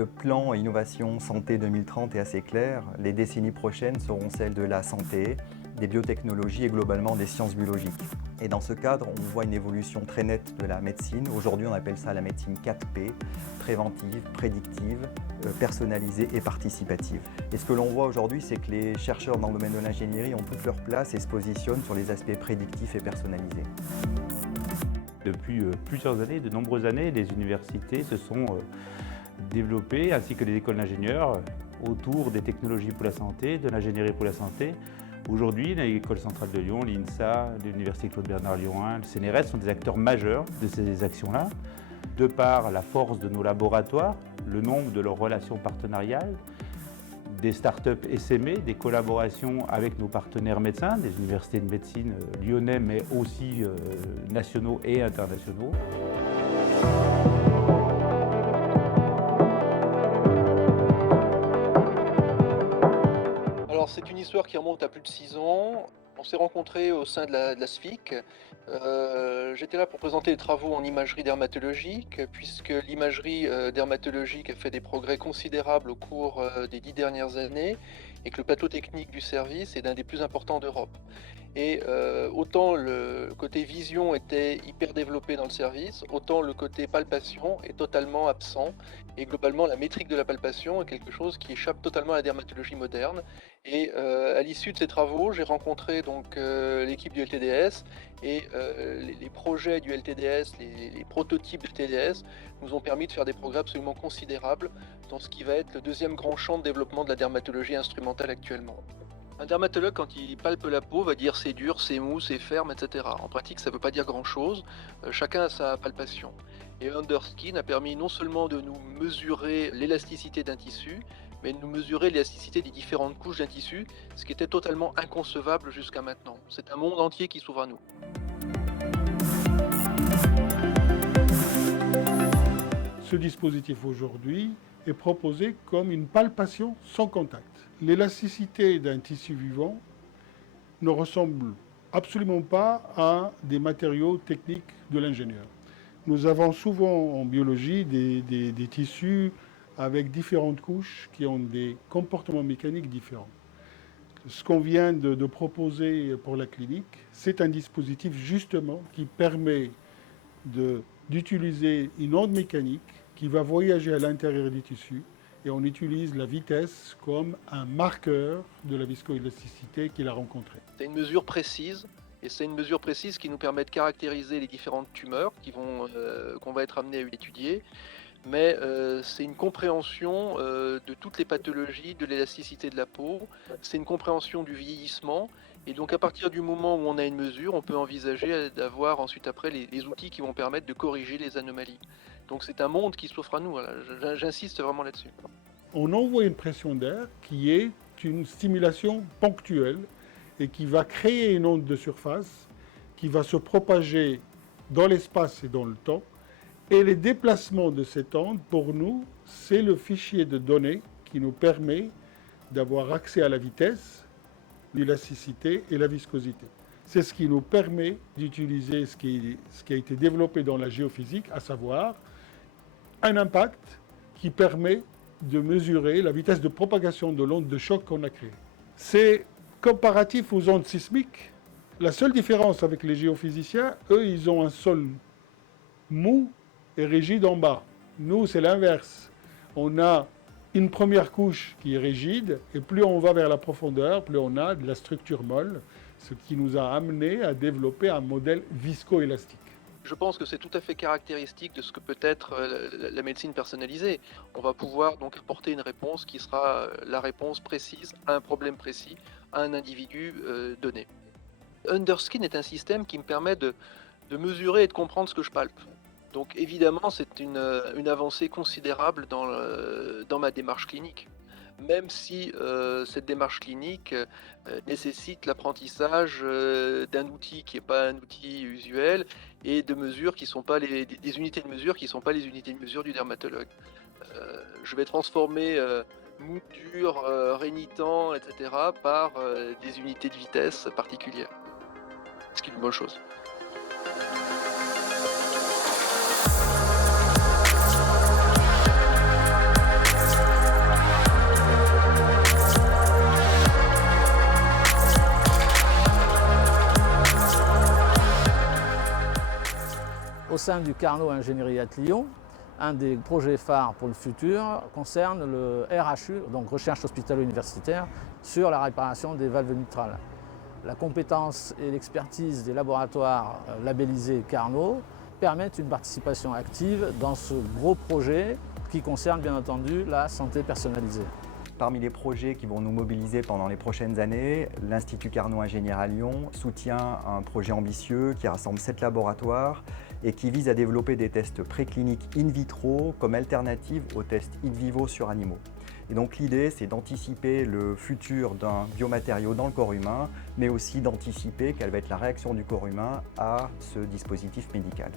Le plan Innovation Santé 2030 est assez clair. Les décennies prochaines seront celles de la santé, des biotechnologies et globalement des sciences biologiques. Et dans ce cadre, on voit une évolution très nette de la médecine. Aujourd'hui, on appelle ça la médecine 4P, préventive, prédictive, personnalisée et participative. Et ce que l'on voit aujourd'hui, c'est que les chercheurs dans le domaine de l'ingénierie ont toute leur place et se positionnent sur les aspects prédictifs et personnalisés. Depuis plusieurs années, de nombreuses années, les universités se sont développées, ainsi que les écoles d'ingénieurs, autour des technologies pour la santé, de l'ingénierie pour la santé. Aujourd'hui, l'École centrale de Lyon, l'INSA, l'Université Claude Bernard Lyon 1, le CNRS sont des acteurs majeurs de ces actions-là. De par la force de nos laboratoires, le nombre de leurs relations partenariales, des startups essaimées, des collaborations avec nos partenaires médecins, des universités de médecine lyonnais, mais aussi nationaux et internationaux. Alors c'est une histoire qui remonte à plus de 6 ans. On s'est rencontrés au sein de la SFIC. J'étais là pour présenter les travaux en imagerie dermatologique, puisque l'imagerie dermatologique a fait des progrès considérables au cours des 10 dernières années, et que le plateau technique du service est l'un des plus importants d'Europe. Et autant le côté vision était hyper développé dans le service, autant le côté palpation est totalement absent. Et globalement, la métrique de la palpation est quelque chose qui échappe totalement à la dermatologie moderne. Et à l'issue de ces travaux, j'ai rencontré donc l'équipe du LTDS et les projets du LTDS, les prototypes du LTDS nous ont permis de faire des progrès absolument considérables dans ce qui va être le deuxième grand champ de développement de la dermatologie instrumentale actuellement. Un dermatologue, quand il palpe la peau, va dire c'est dur, c'est mou, c'est ferme, etc. En pratique, ça ne veut pas dire grand-chose. Chacun a sa palpation. Et Underskin a permis non seulement de nous mesurer l'élasticité d'un tissu, mais de nous mesurer l'élasticité des différentes couches d'un tissu, ce qui était totalement inconcevable jusqu'à maintenant. C'est un monde entier qui s'ouvre à nous. Ce dispositif aujourd'hui est proposé comme une palpation sans contact. L'élasticité d'un tissu vivant ne ressemble absolument pas à des matériaux techniques de l'ingénieur. Nous avons souvent en biologie des tissus avec différentes couches qui ont des comportements mécaniques différents. Ce qu'on vient de proposer pour la clinique, c'est un dispositif justement qui permet d'utiliser une onde mécanique qui va voyager à l'intérieur des tissus, et on utilise la vitesse comme un marqueur de la viscoélasticité qu'il a rencontrée. C'est une mesure précise, et c'est une mesure précise qui nous permet de caractériser les différentes tumeurs qu'on va être amené à étudier, mais c'est une compréhension de toutes les pathologies, de l'élasticité de la peau, c'est une compréhension du vieillissement, et donc à partir du moment où on a une mesure, on peut envisager d'avoir ensuite après les outils qui vont permettre de corriger les anomalies. Donc c'est un monde qui s'offre à nous, voilà. J'insiste vraiment là-dessus. On envoie une pression d'air qui est une stimulation ponctuelle et qui va créer une onde de surface qui va se propager dans l'espace et dans le temps. Et les déplacements de cette onde, pour nous, c'est le fichier de données qui nous permet d'avoir accès à la vitesse, l'élasticité et la viscosité. C'est ce qui nous permet d'utiliser ce qui a été développé dans la géophysique, à savoir un impact qui permet de mesurer la vitesse de propagation de l'onde de choc qu'on a créée. C'est comparatif aux ondes sismiques. La seule différence avec les géophysiciens, eux, ils ont un sol mou et rigide en bas. Nous, c'est l'inverse. On a une première couche qui est rigide, et plus on va vers la profondeur, plus on a de la structure molle, ce qui nous a amené à développer un modèle viscoélastique. Je pense que c'est tout à fait caractéristique de ce que peut être la médecine personnalisée. On va pouvoir donc apporter une réponse qui sera la réponse précise à un problème précis, à un individu donné. Underskin est un système qui me permet de mesurer et de comprendre ce que je palpe. Donc évidemment, c'est une avancée considérable dans ma démarche clinique. Même si cette démarche clinique nécessite l'apprentissage d'un outil qui n'est pas un outil usuel et de mesures qui sont pas des unités de mesure qui ne sont pas les unités de mesure du dermatologue. Je vais transformer mou, dur, rénitant, etc. par des unités de vitesse particulières, ce qui est une bonne chose. Au sein du Carnot Ingénierie at Lyon, un des projets phares pour le futur concerne le RHU, donc recherche hospitalo-universitaire, sur la réparation des valves mitrales. La compétence et l'expertise des laboratoires labellisés Carnot permettent une participation active dans ce gros projet qui concerne bien entendu la santé personnalisée. Parmi les projets qui vont nous mobiliser pendant les prochaines années, l'Institut Carnot Ingénieur à Lyon soutient un projet ambitieux qui rassemble 7 laboratoires et qui vise à développer des tests précliniques in vitro comme alternative aux tests in vivo sur animaux. Et donc l'idée, c'est d'anticiper le futur d'un biomatériau dans le corps humain, mais aussi d'anticiper quelle va être la réaction du corps humain à ce dispositif médical.